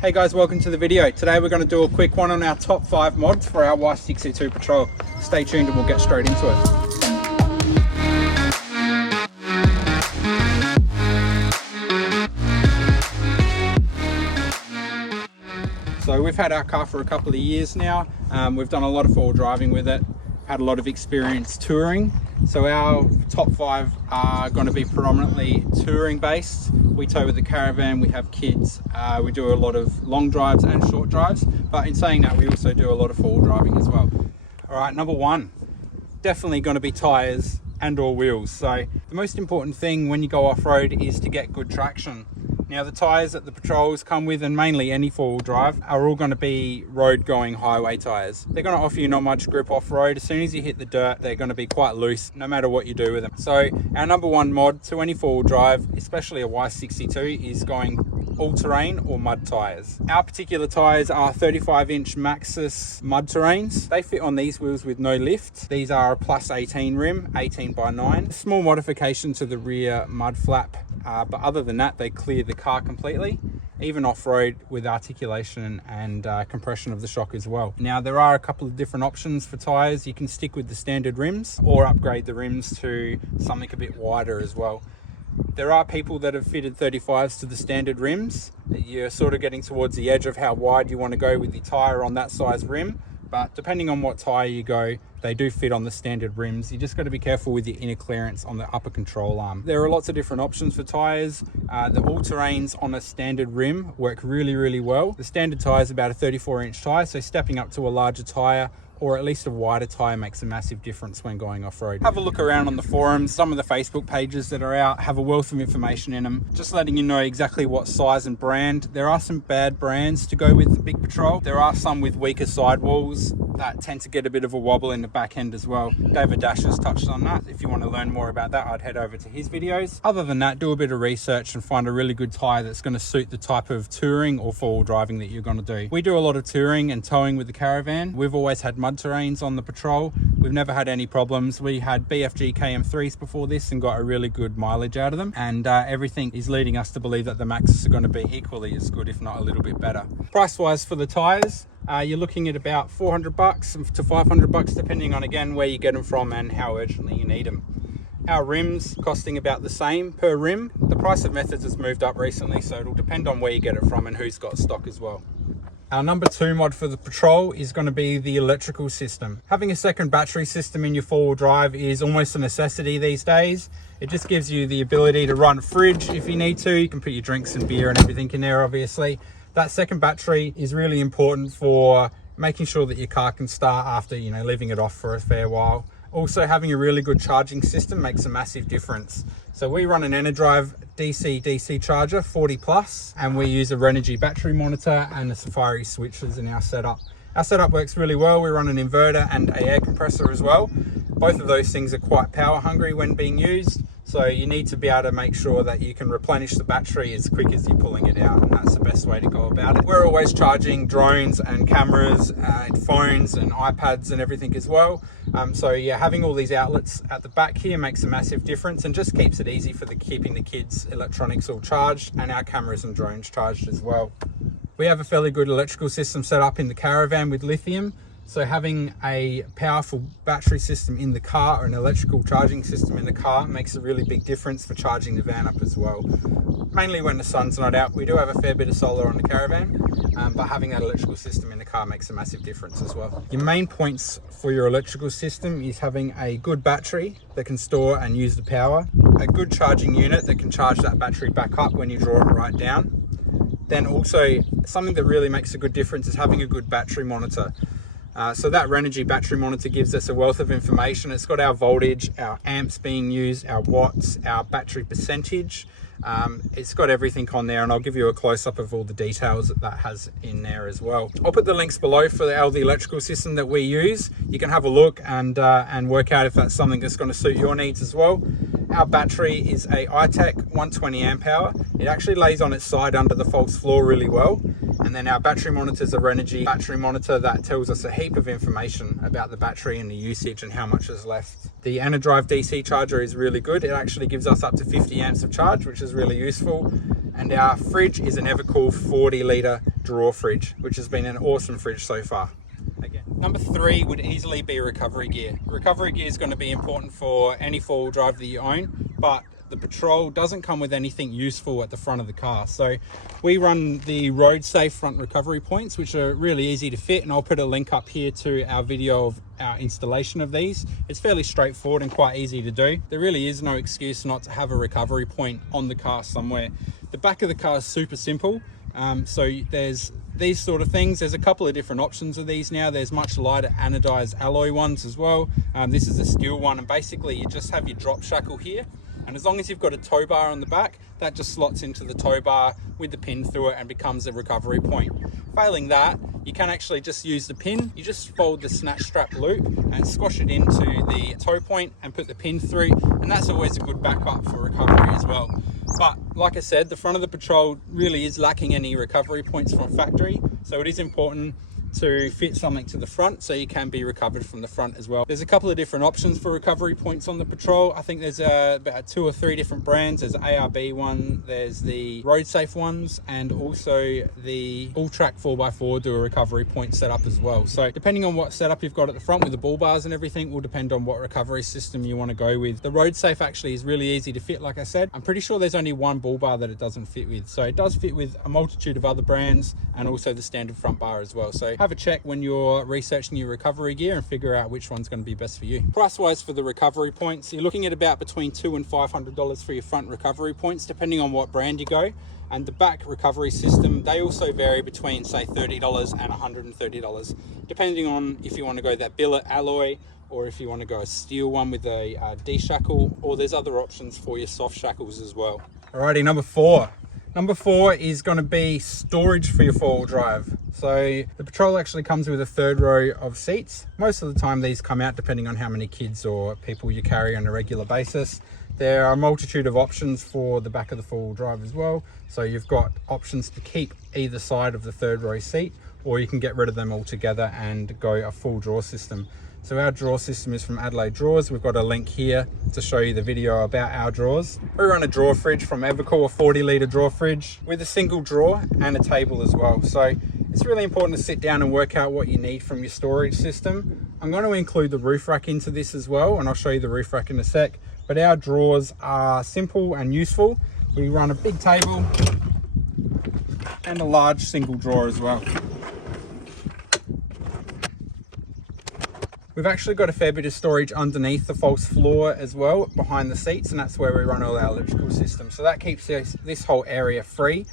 Hey guys, welcome to the video. Today we're going to do a quick one on our top 5 mods for our Y62 Patrol. Stay tuned and we'll get straight into it. So we've had our car for a couple of years now. We've done a lot of four-wheel driving with it, had a lot of experience touring. So our top 5 are going to be predominantly touring based. We tow with the caravan, we have kids, we do a lot of long drives and short drives, but in saying that, we also do a lot of four-wheel driving as well. All right, number 1, definitely going to be tyres and or wheels. So the most important thing when you go off-road is to get good traction. Now the tyres that the Patrols come with, and mainly any four-wheel drive, are all going to be road-going highway tyres. They're going to offer you not much grip off-road. As soon as you hit the dirt, they're going to be quite loose, no matter what you do with them. So our number 1 mod to any four-wheel drive, especially a Y62, is going all-terrain or mud tyres. Our particular tyres are 35-inch Maxxis mud terrains. They fit on these wheels with no lift. These are a plus 18 rim, 18x9. Small modification to the rear mud flap. But other than that, they clear the car completely, even off-road with articulation and compression of the shock as well. Now there are a couple of different options for tyres. You can stick with the standard rims or upgrade the rims to something a bit wider as well. There are people that have fitted 35s to the standard rims. You're sort of getting towards the edge of how wide you want to go with your tyre on that size rim. But depending on what tyre you go, they do fit on the standard rims. You just got to be careful with your inner clearance on the upper control arm. There are lots of different options for tyres. The all-terrains on a standard rim work really well. The standard tyre is about a 34-inch tyre, so stepping up to a larger tyre or at least a wider tyre makes a massive difference when going off-road. Have a look around on the forums. Some of the Facebook pages that are out have a wealth of information in them, just letting you know exactly what size and brand. There are some bad brands to go with the Big Patrol. There are some with weaker sidewalls that tend to get a bit of a wobble in the back end as well. David Dash has touched on that. If you want to learn more about that, I'd head over to his videos. Other than that, do a bit of research and find a really good tyre that's going to suit the type of touring or four-wheel driving that you're going to do. We do a lot of touring and towing with the caravan. We've always had mud terrains on the Patrol. We've never had any problems. We had BFG KM3s before this and got a really good mileage out of them, and everything is leading us to believe that the Maxxis are going to be equally as good, if not a little bit better. Price wise for the tyres, you're looking at about $400 to $500 depending on again where you get them from and how urgently you need them. Our rims costing about the same per rim. The price of methods has moved up recently, so it'll depend on where you get it from and who's got stock as well. Our number 2 mod for the Patrol is going to be the electrical system. Having a second battery system in your four-wheel drive is almost a necessity these days. It just gives you the ability to run a fridge if you need to. You can put your drinks and beer and everything in there, obviously. That second battery is really important for making sure that your car can start after, leaving it off for a fair while. Also, having a really good charging system makes a massive difference. So we run an Enerdrive DC charger 40+, and we use a Renogy battery monitor and the Safari switches in our setup. Our setup works really well. We run an inverter and an air compressor as well. Both of those things are quite power hungry when being used. So you need to be able to make sure that you can replenish the battery as quick as you're pulling it out, and that's the best way to go about it. We're always charging drones and cameras and phones and iPads and everything as well. So yeah, having all these outlets at the back here makes a massive difference and just keeps it easy for keeping the kids' electronics all charged and our cameras and drones charged as well. We have a fairly good electrical system set up in the caravan with lithium. So having a powerful battery system in the car or an electrical charging system in the car makes a really big difference for charging the van up as well. Mainly when the sun's not out. We do have a fair bit of solar on the caravan, but having that electrical system in the car makes a massive difference as well. Your main points for your electrical system is having a good battery that can store and use the power, a good charging unit that can charge that battery back up when you draw it right down. Then also something that really makes a good difference is having a good battery monitor. So that Renogy battery monitor gives us a wealth of information. It's got our voltage, our amps being used, our watts, our battery percentage. It's got everything on there, and I'll give you a close-up of all the details that has in there as well. I'll put the links below for the electrical system that we use. You can have a look and work out if that's something that's going to suit your needs as well. Our battery is a iTech 120 amp hour. It actually lays on its side under the false floor really well. And then our battery monitor is a Renogy battery monitor that tells us a heap of information about the battery and the usage and how much is left. The Enerdrive DC charger is really good. It actually gives us up to 50 amps of charge, which is really useful. And our fridge is an Evercool 40-litre drawer fridge, which has been an awesome fridge so far. Again, number 3 would easily be recovery gear. Recovery gear is going to be important for any four-wheel drive that you own, but the Patrol doesn't come with anything useful at the front of the car. So we run the Road Safe front recovery points, which are really easy to fit, and I'll put a link up here to our video of our installation of these. It's fairly straightforward and quite easy to do. There really is no excuse not to have a recovery point on the car somewhere. The back of the car is super simple. So there's these sort of things. There's a couple of different options of these now. There's much lighter anodized alloy ones as well. This is a steel one, and basically you just have your drop shackle here. And as long as you've got a tow bar on the back, that just slots into the tow bar with the pin through it and becomes a recovery point. Failing that, you can actually just use the pin. You just fold the snatch strap loop and squash it into the tow point and put the pin through. And that's always a good backup for recovery as well. But like I said, the front of the Patrol really is lacking any recovery points from factory. So it is important to fit something to the front so you can be recovered from the front as well. There's a couple of different options for recovery points on the Patrol. I think there's about 2 or 3 different brands. There's ARB one, there's the Road Safe ones, and also the All-Track 4x4 do a recovery point setup as well. So depending on what setup you've got at the front with the bull bars and everything will depend on what recovery system you want to go with. The Road Safe actually is really easy to fit, like I said. I'm pretty sure there's only one bull bar that it doesn't fit with. So it does fit with a multitude of other brands and also the standard front bar as well. So have a check when you're researching your recovery gear and figure out which one's going to be best for you. Price wise for the recovery points, you're looking at about between $200 and $500 for your front recovery points, depending on what brand you go. And the back recovery system, they also vary between say $30 and $130, depending on if you want to go that billet alloy or if you want to go a steel one with a D-shackle, or there's other options for your soft shackles as well. Alrighty, number 4. Number 4 is going to be storage for your four-wheel drive. So the Patrol actually comes with a 3rd row of seats. Most of the time these come out depending on how many kids or people you carry on a regular basis. There are a multitude of options for the back of the four-wheel drive as well. So you've got options to keep either side of the 3rd row seat, or you can get rid of them altogether and go a full drawer system. So our drawer system is from Adelaide Drawers. We've got a link here to show you the video about our drawers. We run a drawer fridge from Evercool, a 40-litre drawer fridge with a single drawer and a table as well. So it's really important to sit down and work out what you need from your storage system. I'm going to include the roof rack into this as well, and I'll show you the roof rack in a sec. But our drawers are simple and useful. We run a big table and a large single drawer as well. We've actually got a fair bit of storage underneath the false floor as well, behind the seats, and that's where we run all our electrical systems. So that keeps this whole area free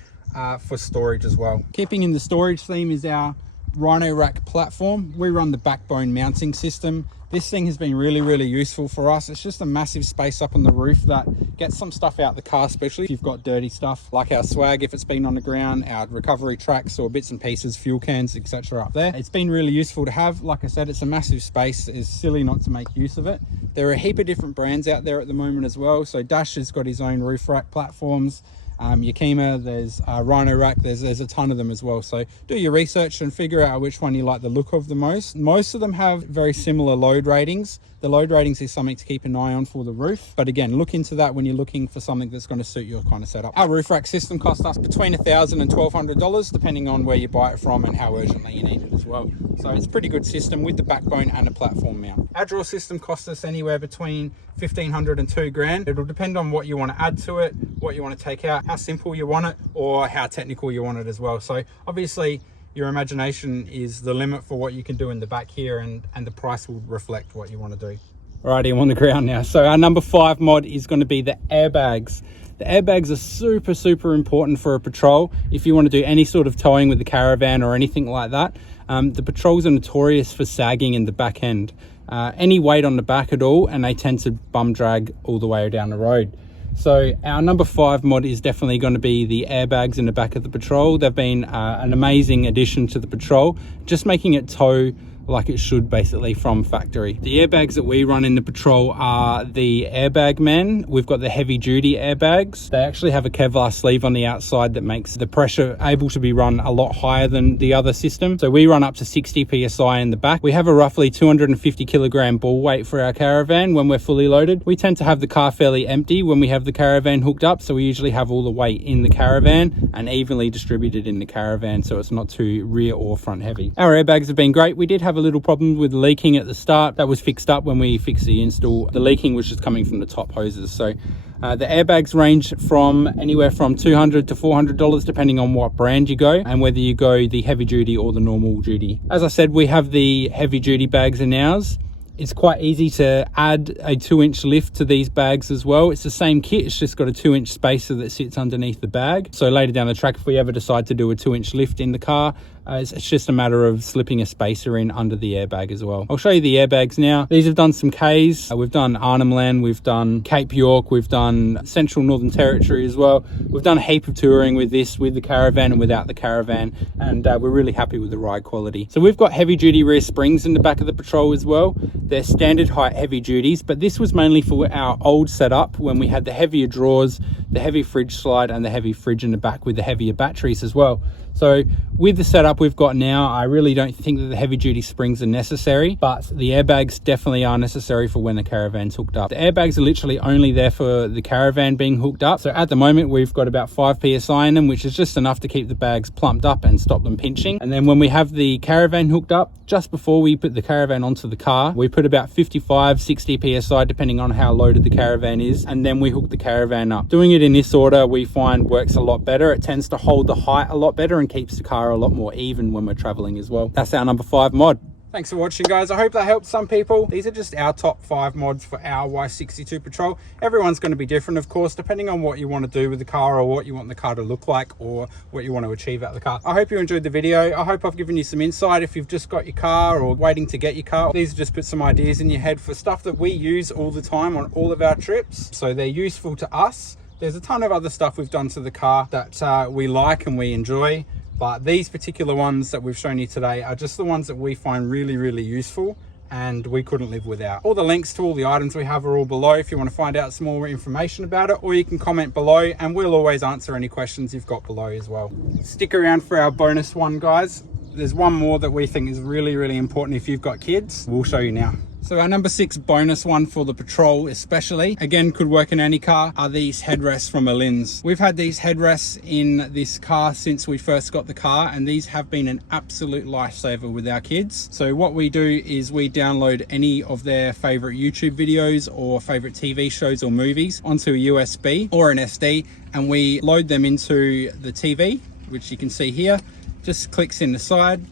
for storage as well. Keeping in the storage theme is our Rhino Rack platform. We run the backbone mounting system. This thing has been really useful for us. It's just a massive space up on the roof that gets some stuff out the car, especially if you've got dirty stuff like our swag if it's been on the ground, our recovery tracks or bits and pieces, fuel cans, etc. up there. It's been really useful to have. Like I said, it's a massive space. It's silly not to make use of it. There are a heap of different brands out there at the moment as well. So Dash has got his own roof rack platforms. Yakima, there's Rhino Rack, there's a ton of them as well. So do your research and figure out which one you like the look of the most. Most of them have very similar load ratings. The load ratings is something to keep an eye on for the roof, but again, look into that when you're looking for something that's going to suit your kind of setup. Our roof rack system costs us between $1,000 and $1,200 depending on where you buy it from and how urgently you need it as well. So it's a pretty good system with the backbone and a platform mount. Our drawer system costs us anywhere between $1,500 and $2,000. It'll depend on what you want to add to it, what you want to take out, how simple you want it, or how technical you want it as well. So obviously your imagination is the limit for what you can do in the back here, and the price will reflect what you want to do. Alrighty, I'm on the ground now. So our number 5 mod is going to be the airbags. The airbags are super important for a Patrol if you want to do any sort of towing with the caravan or anything like that. The Patrols are notorious for sagging in the back end. Any weight on the back at all, and they tend to bum drag all the way down the road. So our number 5 mod is definitely going to be the airbags in the back of the Patrol. They've been an amazing addition to the Patrol, just making it tow like it should, basically from factory. The airbags that we run in the Patrol are the Airbag Man. We've got the heavy duty airbags. They actually have a Kevlar sleeve on the outside that makes the pressure able to be run a lot higher than the other system. So we run up to 60 psi in the back. We have a roughly 250 kilogram ball weight for our caravan when we're fully loaded. We tend to have the car fairly empty when we have the caravan hooked up, so we usually have all the weight in the caravan and evenly distributed in the caravan, so it's not too rear or front heavy. Our airbags have been great. We did have a little problem with leaking at the start. That was fixed up when we fixed the install. The leaking was just coming from the top hoses. So the airbags range from anywhere from $200 to $400 depending on what brand you go and whether you go the heavy duty or the normal duty. As I said, we have the heavy duty bags in ours. It's quite easy to add a 2-inch lift to these bags as well. It's the same kit, it's just got a 2-inch spacer that sits underneath the bag. So later down the track, if we ever decide to do a 2-inch lift in the car, it's just a matter of slipping a spacer in under the airbag as well. I'll show you the airbags now. These have done some Ks. We've done Arnhem Land, we've done Cape York, we've done Central Northern Territory as well. We've done a heap of touring with this, with the caravan and without the caravan, and we're really happy with the ride quality. So we've got heavy duty rear springs in the back of the Patrol as well. They're standard height heavy duties, but this was mainly for our old setup when we had the heavier drawers, the heavy fridge slide and the heavy fridge in the back with the heavier batteries as well. So with the setup we've got now, I really don't think that the heavy duty springs are necessary, but the airbags definitely are necessary for when the caravan's hooked up. The airbags are literally only there for the caravan being hooked up. So at the moment we've got about 5 psi in them, which is just enough to keep the bags plumped up and stop them pinching. And then when we have the caravan hooked up, just before we put the caravan onto the car, we put about 55, 60 psi depending on how loaded the caravan is, and then we hook the caravan up. Doing it in this order we find works a lot better. It tends to hold the height a lot better and keeps the car a lot more even when we're traveling as well. That's our number 5 mod. Thanks for watching, guys. I hope that helped some people. These are just our top 5 mods for our Y62 Patrol. Everyone's going to be different, of course, depending on what you want to do with the car or what you want the car to look like or what you want to achieve out of the car. I hope you enjoyed the video. I hope I've given you some insight if you've just got your car or waiting to get your car. These just put some ideas in your head for stuff that we use all the time on all of our trips, so they're useful to us. There's a ton of other stuff we've done to the car that we like and we enjoy, but these particular ones that we've shown you today are just the ones that we find really, really useful and we couldn't live without. All the links to all the items we have are all below if you want to find out some more information about it, or you can comment below and we'll always answer any questions you've got below as well. Stick around for our bonus one, guys. There's one more that we think is really, really important if you've got kids. We'll show you now. So our number 6 bonus one for the Patrol especially, again could work in any car, are these headrests from Öhlins. We've had these headrests in this car since we first got the car, and these have been an absolute lifesaver with our kids. So what we do is we download any of their favorite YouTube videos or favorite TV shows or movies onto a USB or an SD, and we load them into the TV, which you can see here, just clicks in the side.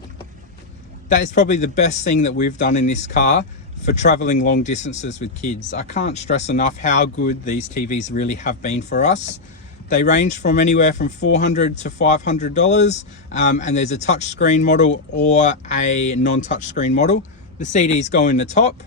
That is probably the best thing that we've done in this car for traveling long distances with kids. I can't stress enough how good these TVs really have been for us. They range from anywhere from $400 to $500, and there's a touchscreen model or a non-touchscreen model. The CDs go in the top.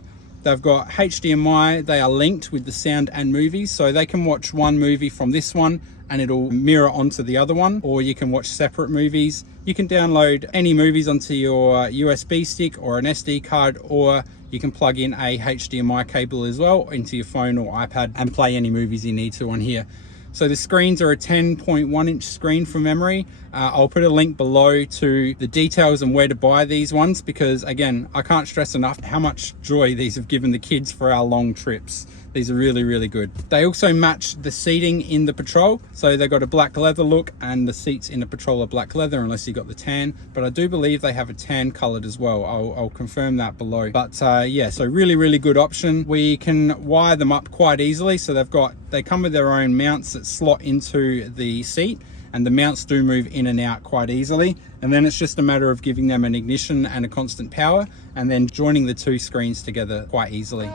They've got HDMI, they are linked with the sound and movies, so they can watch one movie from this one and it'll mirror onto the other one, or you can watch separate movies. You can download any movies onto your USB stick or an SD card, or you can plug in a HDMI cable as well into your phone or iPad and play any movies you need to on here. So the screens are a 10.1 inch screen from memory. I'll put a link below to the details and where to buy these ones, because again, I can't stress enough how much joy these have given the kids for our long trips. These are really, really good. They also match the seating in the Patrol. So they've got a black leather look, and the seats in the Patrol are black leather unless you got the tan, but I do believe they have a tan colored as well. I'll confirm that below. But yeah, so really, really good option. We can wire them up quite easily. So they come with their own mounts that slot into the seat, and the mounts do move in and out quite easily. And then it's just a matter of giving them an ignition and a constant power, and then joining the two screens together quite easily.